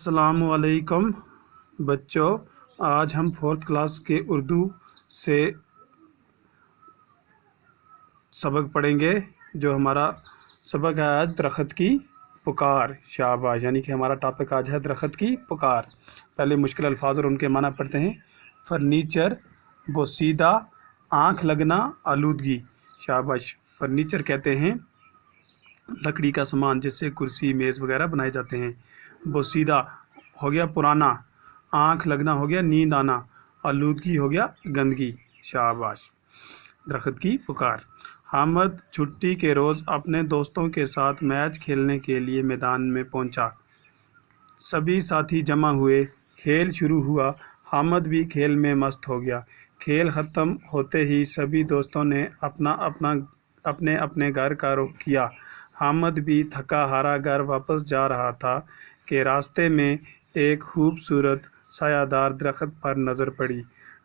अस्सलामुअलैकुम बच्चों, आज हम 4th क्लास के उर्दू से सबक पढ़ेंगे। जो हमारा सबक है आज दरख्त की पुकार। शाबाश, यानी कि हमारा टॉपिक आज है दरख्त की पुकार। पहले मुश्किल अल्फाज और उनके माना पढ़ते हैं। फर्नीचर, बोसीदा, आँख लगना, आलूदगी। शाबाश। फर्नीचर कहते हैं लकड़ी का सामान, जिससे कुर्सी मेज़ वगैरह बनाए जाते हैं। बोसीदा हो गया पुराना, आँख लगना हो गया नींद आना, आलूदगी हो गया गंदगी। शाबाश। दरख्त की पुकार। हामिद छुट्टी के रोज़ अपने दोस्तों के साथ मैच खेलने के लिए मैदान में पहुंचा। सभी साथी जमा हुए, खेल शुरू हुआ। हामिद भी खेल में मस्त हो गया। खेल ख़त्म होते ही सभी दोस्तों ने अपने अपने घर का रुख किया। हामिद भी थका हारा घर वापस जा रहा था कि रास्ते में एक खूबसूरत सायादार दरख्त पर नज़र पड़ी।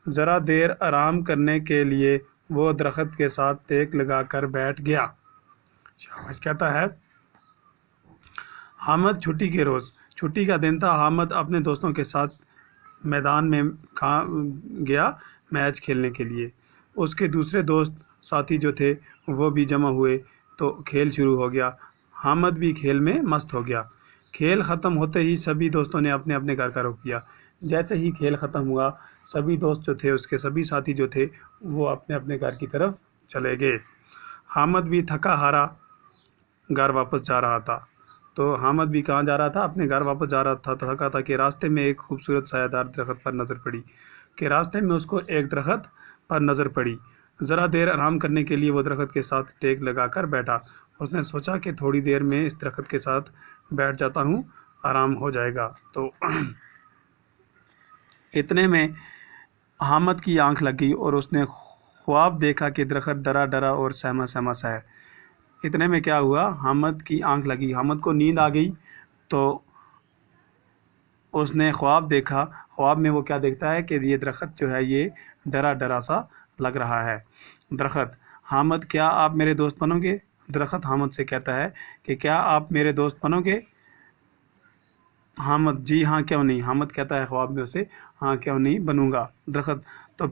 ज़रा देर आराम करने के लिए वो दरख्त के साथ टेक लगाकर बैठ गया। शाबाश। कहता है हामिद छुट्टी के रोज़, छुट्टी का दिन था। हामिद अपने दोस्तों के साथ मैदान में गया मैच खेलने के लिए। उसके दूसरे दोस्त साथी जो थे वो भी जमा हुए तो खेल शुरू हो गया। हामिद भी खेल में मस्त हो गया। खेल ख़त्म होते ही सभी दोस्तों ने अपने अपने घर का रुख किया। जैसे ही खेल ख़त्म हुआ, सभी दोस्त जो थे, उसके सभी साथी जो थे, वो अपने अपने घर की तरफ चले गए। हामिद भी थका हारा घर वापस जा रहा था। तो हामिद भी कहाँ जा रहा था? अपने घर वापस जा रहा था। थका था कि रास्ते में एक खूबसूरत सायादार दरख्त पर नज़र पड़ी। ज़रा देर आराम करने के लिए वो दरख्त के साथ टेक लगाकर बैठा। उसने सोचा कि थोड़ी देर में इस दरख्त के साथ बैठ जाता हूँ, आराम हो जाएगा। तो इतने में हामिद की आंख लग गई और उसने ख्वाब देखा कि दरख्त डरा डरा और सहमा सहमा सा है। इतने में क्या हुआ? हामिद की आंख लगी, हामिद को नींद आ गई। तो उसने ख्वाब देखा। ख्वाब में वो क्या देखता है कि ये दरख्त जो है ये डरा डरा सा लग रहा है। दरख्त: हामिद, क्या आप मेरे दोस्त बनोगे? दरख्त हामिद से कहता है कि क्या आप मेरे दोस्त बनोगे? हामिद: जी हाँ, क्यों नहीं। हामिद कहता है ख्वाब में उसे, हाँ क्यों नहीं, बनूंगा। दरख्त: तो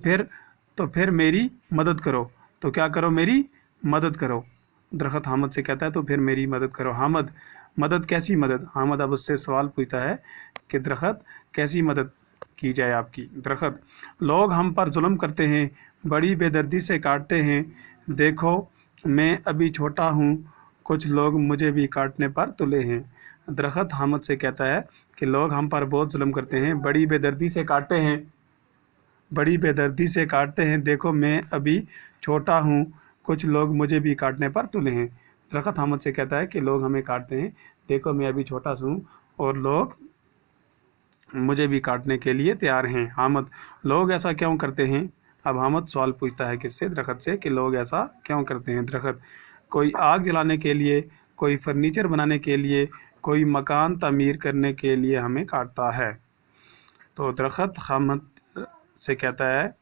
फिर मेरी मदद करो। तो क्या करो? मेरी मदद करो। दरख्त हामिद से कहता है तो फिर मेरी मदद करो। हामिद: मदद? कैसी मदद? हामिद अब उससे सवाल पूछता है कि दरख्त कैसी मदद की जाए आपकी? दरख्त: लोग हम पर जुल्म करते हैं, बड़ी बेदर्दी से काटते हैं। देखो मैं अभी छोटा हूँ, कुछ लोग मुझे भी काटने पर तुले हैं। दरख्त हामिद से कहता है कि लोग हम पर बहुत जुल्म करते हैं, बड़ी बेदर्दी से काटते हैं। देखो मैं अभी छोटा हूँ, कुछ लोग मुझे भी काटने पर तुले हैं। दरख्त हामिद से कहता है कि लोग हमें काटते हैं, देखो मैं अभी छोटा हूँ और लोग मुझे भी काटने के लिए तैयार हैं। हामिद: लोग ऐसा क्यों करते हैं? अब हामिद सवाल पूछता है किससे? दरख्त से, कि लोग ऐसा क्यों करते हैं? दरख्त: कोई आग जलाने के लिए, कोई फर्नीचर बनाने के लिए, कोई मकान तामीर करने के लिए हमें काटता है। तो दरख्त हामिद से कहता है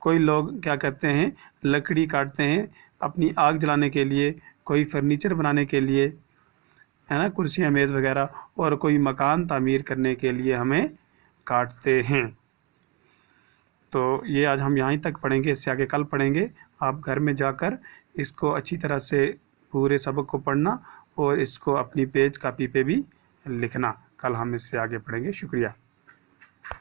कोई लोग क्या करते हैं, लकड़ी काटते हैं अपनी आग जलाने के लिए, कोई फर्नीचर बनाने के लिए, है ना, कुर्सियाँ मेज़ वगैरह, और कोई मकान तामीर करने के लिए हमें काटते हैं। तो ये आज हम यहाँ तक पढ़ेंगे, इससे आगे कल पढ़ेंगे। आप घर में जाकर इसको अच्छी तरह से पूरे सबक को पढ़ना और इसको अपनी पेज कापी पे भी लिखना। कल हम इससे आगे पढ़ेंगे। शुक्रिया।